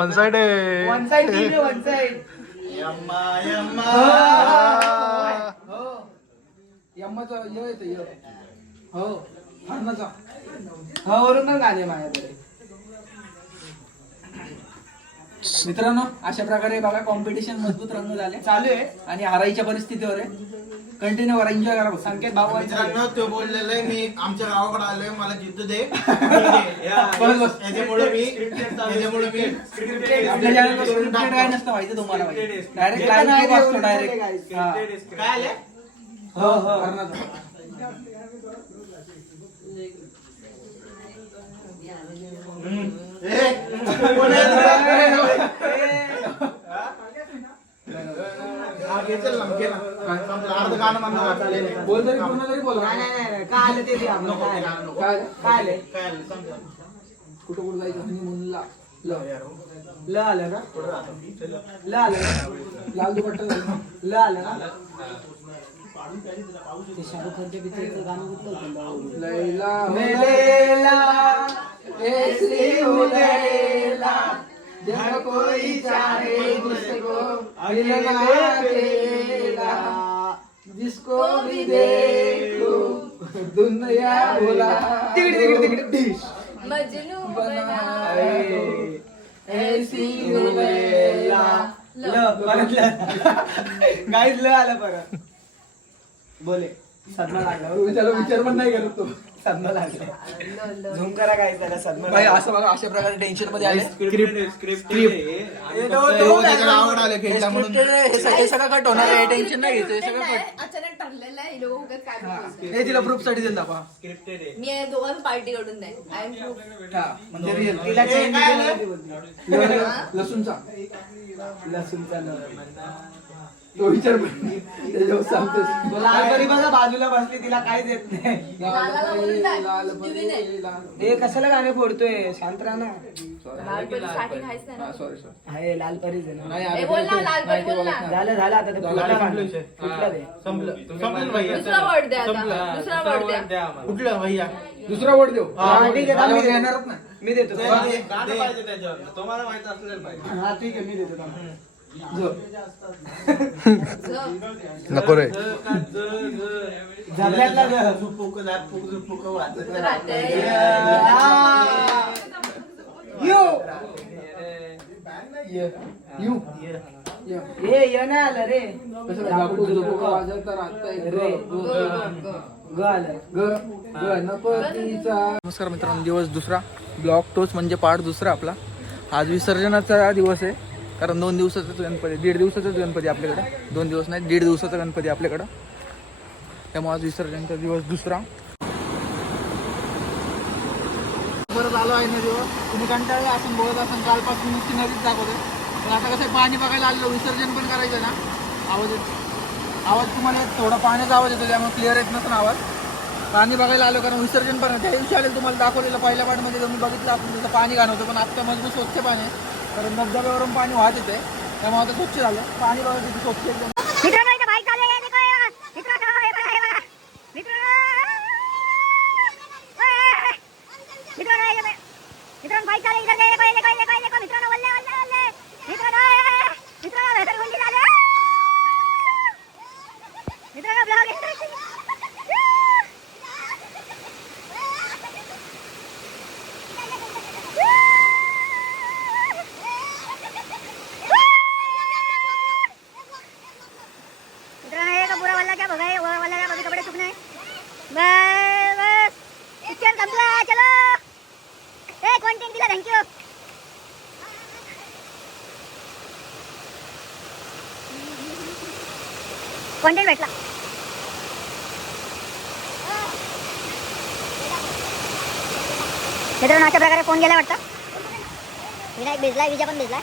One side आहे. One side team आहे, one side. यम्मा यम्मा. हो यम्माचा य येतो य. हो हरणाचा. हो वरून पण गाणे माझ्याकडे. मित्रांनो अशा प्रकारे बघा कॉम्पिटिशन मजबूत रंग झाले चालू आहे आणि हारायच्या परिस्थितीवर आहे. कंटिन्यू वर एन्जॉय करा. संकेत भाऊ मित्रांनो तो बोललेला आहे मी आमच्या गावाकडे आलोय मला जिद्द दे. याच्यामुळे मी आपल्या चॅनलवर स्क्रिप्टेड काय नसतं माहिती तुम्हाला. डायरेक्ट लाईव्ह असतो डायरेक्ट. काय आले. हो हो हरणाचा. बोल तरी पूर्ण तरी बोला. नाही काय आलं ते काय कुठं कुठं जायचं हनीमूनला. ल आलं ना. ल आलं ना. लाल दुपट्टा झालं. ल आलं ना. ते शाहरुख खानच्या पिक्चरचं गाणं कुठलं होतं. लैला लैला ऐसी हो लैला जब कोई चाहे जिसको मिलना तेरा जिसको भी देखो दुनिया भुला मजनू बनाए ऐसी हो लैला. गाईज ल आलं परत. बोले सदमा लागला. त्याला विचार पण नाही करत तो. सदमा लागला. झूम करा काय त्याला सदमा भाई असं बघा अशा प्रकारे टेन्शन मध्ये आले. हे सगळं कट होणार आहे. टेन्शन नाही घ्यायचं. हे सगळं कट. अचानक ठरलेलं आहे लोक काय proposal. हे तिला प्रूफ साठी दिलं पहा. मी या दोघांना पार्टी कडून नाही. I am proof. हा म्हणजे रिअल. तिला चेंज केलं ती बोलते. लसूणचा लसूणचा न. तो विचार त्याच्यावर सांगतोस. लालपरी बघा बाजूला बसली तिला काय देत नाही. लालाला बोलून टाक. तुम्ही नाही. हे कशाला गाणे फोडतोय. शांत राहा ना. लालपरी स्टार्टिंग आहेच नाही ना. Sorry sorry. आहे लालपरीच आहे ना. ए, बोल ना लालपरी बोल ना. झालं आता ते कुठलं ते. दुसरा वर्ड द्या आता. दुसरा वर्ड द्या. कुठलं भैया दुसरा वर्ड देऊ. ठीक आहे मी देतो. येणारच नाही. मी देतो. तुम्हाला माहित असलेलं पाहिजे. हा ठीक आहे मी देतो. नको रे. झबल्यातला झुपूक वाजत राहते. यू हे ये नाही आलं रे. रे ग आलं. गणपतीचा. नमस्कार मित्रांनो. दिवस दुसरा. ब्लॉग तोच म्हणजे पार्ट दुसरा आपला. आज विसर्जनाचा दिवस आहे. कारण 2 दिवसाचाच गणपती. 1.5 दिवसाचाच गणपती आपल्याकडे. 2 दिवस नाही 1.5 दिवसाचा गणपती आपल्याकडं. त्यामुळे आज विसर्जनाचा दिवस दुसरा. परत आलो आहे नदीवर. तुम्ही कंटाळले असून बघत असून कालपासून नुसती नदीच दाखवते. पण आता कसं पाणी बघायला आलेलो. विसर्जन पण करायचं ना. आवाज तुम्हाला थोडा पाण्याचा आवाज येतो त्यामुळे क्लिअर येत नसतं आवाज. पाणी बघायला आलो कारण विसर्जन पण त्या दिवशी आले तुम्हाला दाखवलेलं पहिल्या पार्टमध्ये तुम्ही बघितलं आपण जसं पाणी घाण होतं. पण आत्ता मजबूत स्वच्छ पाणी आहे. कारण धबधब्यावरून पाणी वाहत येते त्यामुळे आता स्वच्छ झालं. पाणी बघा किती स्वच्छ एकदम. कंटेंट भेटला. मित्रांनो अशा प्रकारे फोन गेला वाटतं. विनायक भिजलाय. विजा पण भिजलाय.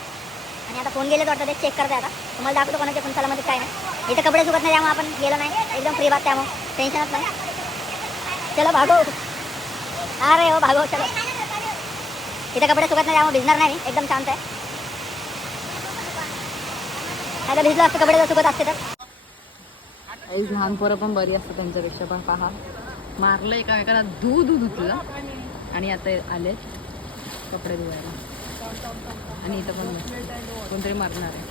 आणि आता फोन गेले वाटतं ते चेक करते. आता तुम्हाला दाखवतो कोणाच्या फोन सलामतीत काय नाही. इथं कपडे सुकत नाही त्यामुळे आपण गेलो नाही. एकदम फ्री बात त्यामुळे टेन्शनच नाही. चलो भागो. अरे हो भागो चलो. इथं कपडे सुकत नाही त्यामुळे भिजणार नाही. एकदम शांत आहे. आता भिजलं असतं कपडे जर सुकत असते तर. लहान पोरं पण बरी असतात त्यांच्यापेक्षा. पण पहा मारलं एकामेकाला दूध धुतलं आणि आता आले कपडे धुवायला. आणि इथं पण कोणतरी मरणार आहे.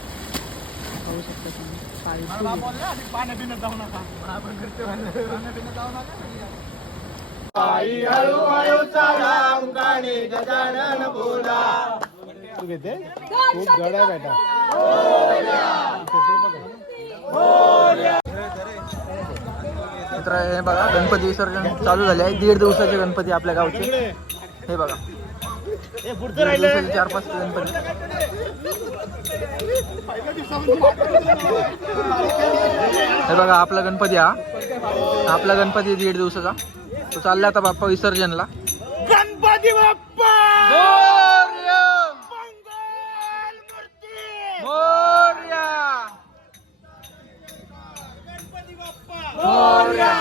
पाहू शकता तुम्ही पाऊस सुरू आहे. पाण्यापिण्यात जाऊ नका. पाण्यापिण्यात जाऊ नका. मित्र हे बघा गणपती विसर्जन चालू झाले आहे. 1.5 दिवसाचे गणपती आपल्या गावचे. हे बघा 1.5 दिवसाचे 4-5 गणपती. हे बघा आपला गणपती हा आपला गणपती 1.5 दिवसाचा. तो चालला आता बाप्पा विसर्जनला. गणपती बाप्पा मोरया मोरया गणपती बाप्पा मोरया.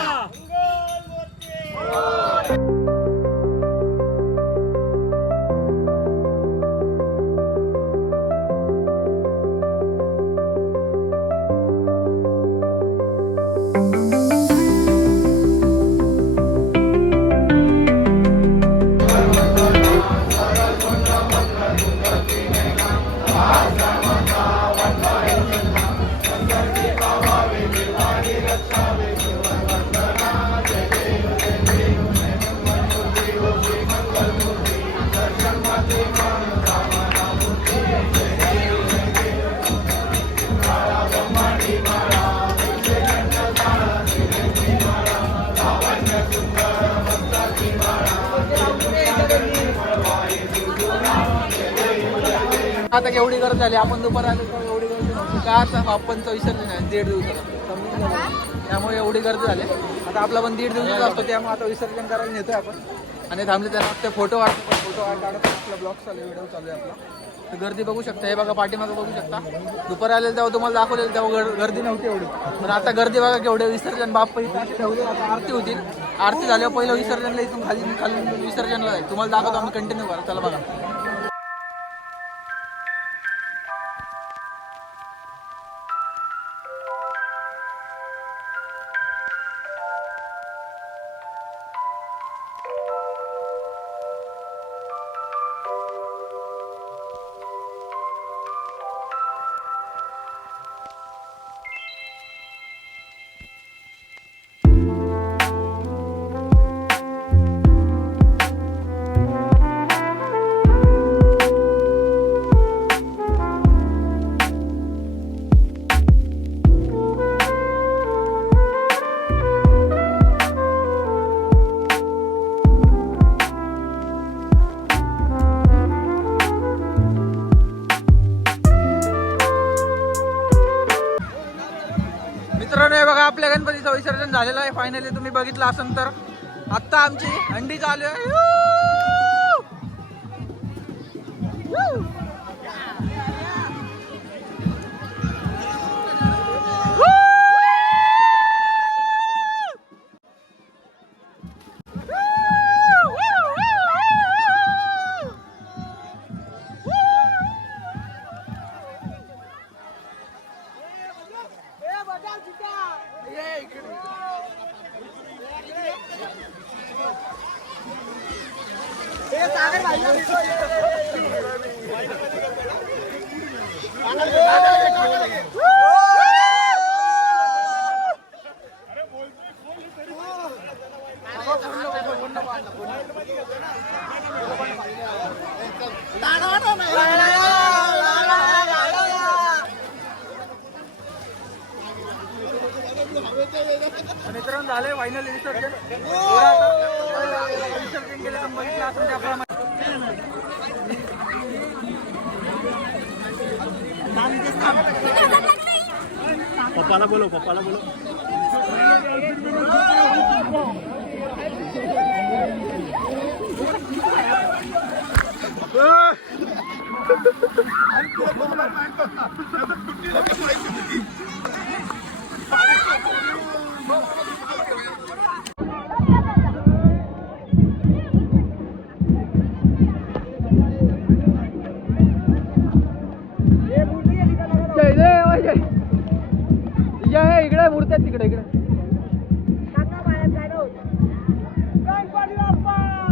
आता एवढी गर्दी झाली. आपण दुपारी आलो तर एवढी गर्दी नव्हती. का आता बाप्पांचं विसर्जन आहे 1.5 दिवसाला. त्यामुळे एवढी गर्दी झाली. आता आपला पण 1.5 दिवसाचा असतो त्यामुळे आता विसर्जन करायला नेतोय आपण. आणि थांबले त्याला फक्त फोटो काढतो. पण फोटो काढत आपला ब्लॉग चालू आहे, व्हिडिओ चालू आहे आपला. तर गर्दी बघू शकता. हे बघा पाठीमागं बघू शकता. दुपारी आलेलं तेव्हा तुम्हाला दाखवलेलं तेव्हा गर्दी नव्हती एवढी. पण आता गर्दी बघा केवढे. विसर्जन बाप्पा इथं असे ठेवले. आता आरती होतील. आरती झाल्यावर पहिलं विसर्जनला इथून खाली विसर्जनला जाईल. तुम्हाला दाखवतो आम्ही. कंटिन्यू करा. चला बघा. मित्रांनो बघा आपल्या गणपतीचं विसर्जन झालेलं आहे फायनली. तुम्ही बघितलं असेल तर आत्ता आमची हंडी चालू आहे. मित्रांनो झाले फायनल विसर्जन. विसर्जन केलं तर बघितलं असं आपल्या पप्पाला बोलो, पप्पाला बोलो. इकडे मूर्त्या तिकडे इकडे.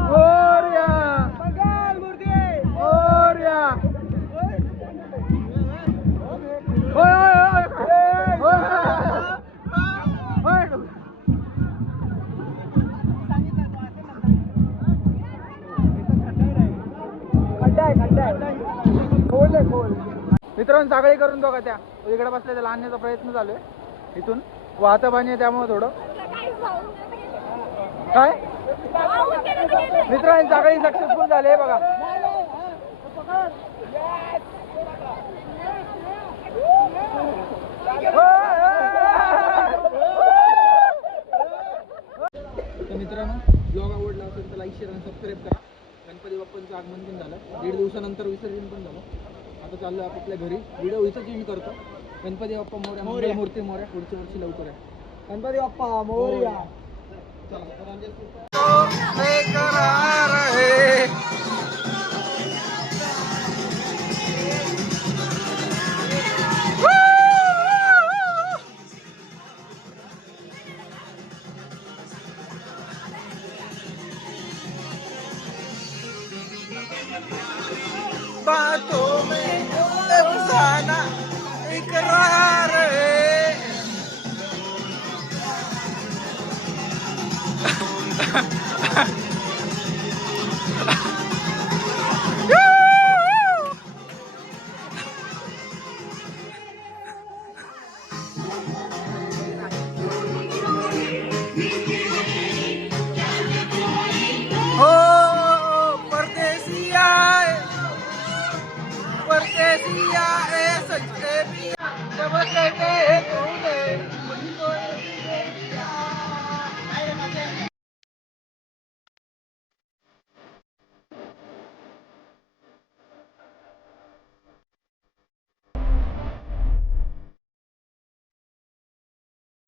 मोरया मंगल मूर्ती मोरया. मित्रांनो सागळी करून बघा त्या इकडे बसल्या त्याला आणण्याचा प्रयत्न चालू आहे. इथून वाहतं पाणी आहे त्यामुळे थोडं काय मित्रांनो सागळी सक्सेसफुल झाले बघा. तर मित्रांनो ब्लॉग आवडला असेल तर लाईक शेअर आणि सबस्क्राईब करा. गणपती बाप्पांचं आगमन पण झालं, 1.5 दिवसानंतर विसर्जन पण झालं. आता चाललो आपापल्या घरी, व्हिडिओ इथं चेंज करतो. गणपती बाप्पा मोरया, मंगलमूर्ती मोरया, पुढच्या वर्षी लवकर आहे. गणपती बाप्पा मोरया. बातों में अफसाना इकरार है.